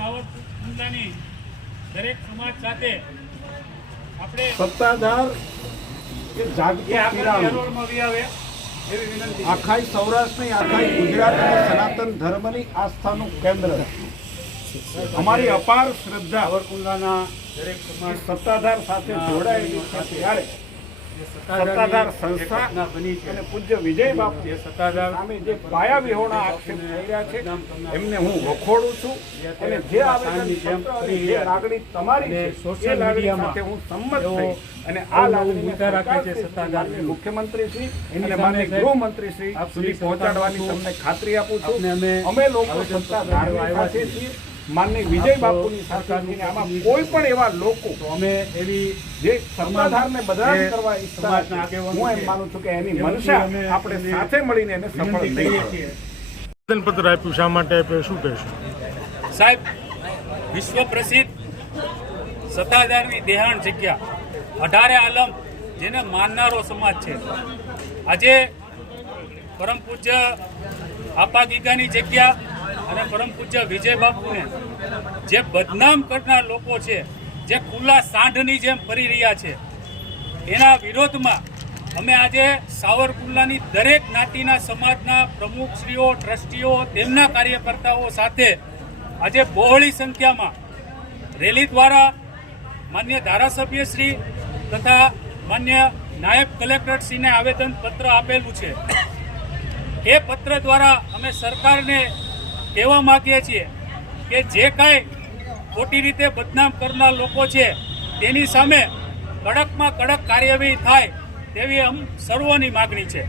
સાવરકુંડલાની દરેક સમાજ સાથે આપણે સત્તાધાર કે જાગતી આવે એવી વિનંતી. આખા સૌરાષ્ટ્રની આખા ગુજરાત અને સનાતન ધર્મની આસ્થાનું કેન્દ્ર અમારી અપાર શ્રદ્ધા સાવરકુંડલાના દરેક સમાજ સત્તાધાર સાથે જોડાયેલી છે. ત્યારે સત્તાધાર સંસ્થા બની છે અને પૂજ્ય વિજય બાપુ જે સત્તાધાર સામે જે પાયા વિહોણા આક્ષેપ થઈ રહ્યા છે એમને હું વખોડું છું. અને જે આવેદનપત્ર અને જે લાગણી તમારી છે એ લાગણી સાથે હું સંમત થઈ અને આ લાગણીને રાખે છે સત્તાધાર મુખ્યમંત્રી શ્રી અને માનનીય ગૃહમંત્રી શ્રી સુધી પહોંચાડવાની તમને ખાતરી આપું છું. અમે લોકો સત્તાધારની સાથે છીએ, માનનીય વિજય બાપુની સાથે છીએ. આમાં કોઈ પણ એવા લોકો અમે એવી જે સત્તાધારને બદનામ કરવા ઈચ્છતા હું એમ માનું છું કે એની મનસા આપણે સાથે મળીને એને સફળ થઈએ છીએ. આવેદનપત્ર આપ્યું શા માટે આપ્યું, શું કહેશો? સાહેબ, વિશ્વ પ્રસિદ્ધ સત્તાધારની દેહાણ જગ્યા 18 આલમ જેને માનનારો સમાજ છે, આજે પરમ પૂજ્ય આપા ગીગાની જગ્યા અને પરમ પૂજ્ય વિજય બાપુને જે બદનામ કરનાર લોકો છે, જે ખુલ્લા સાંઢની જેમ ફરી રહ્યા છે, એના વિરોધમાં અમે આજે સાવરકુંડલાની દરેક જ્ઞાતિના સમાજના પ્રમુખશ્રીઓ, ટ્રસ્ટીઓ, તેમના કાર્યકર્તાઓ સાથે આજે બહોળી સંખ્યામાં રેલી દ્વારા માન્ય ધારાસભ્યશ્રી તથા માન્ય નાયબ કલેક્ટરશ્રીને આવેદનપત્ર આપેલું છે. એ પત્ર દ્વારા અમે સરકારને કહેવા માગીએ છીએ કે જે કાંઈ ખોટી રીતે બદનામ કરનાર લોકો છે તેની સામે કડકમાં કડક કાર્યવાહી થાય તેવી સર્વોની માગણી છે.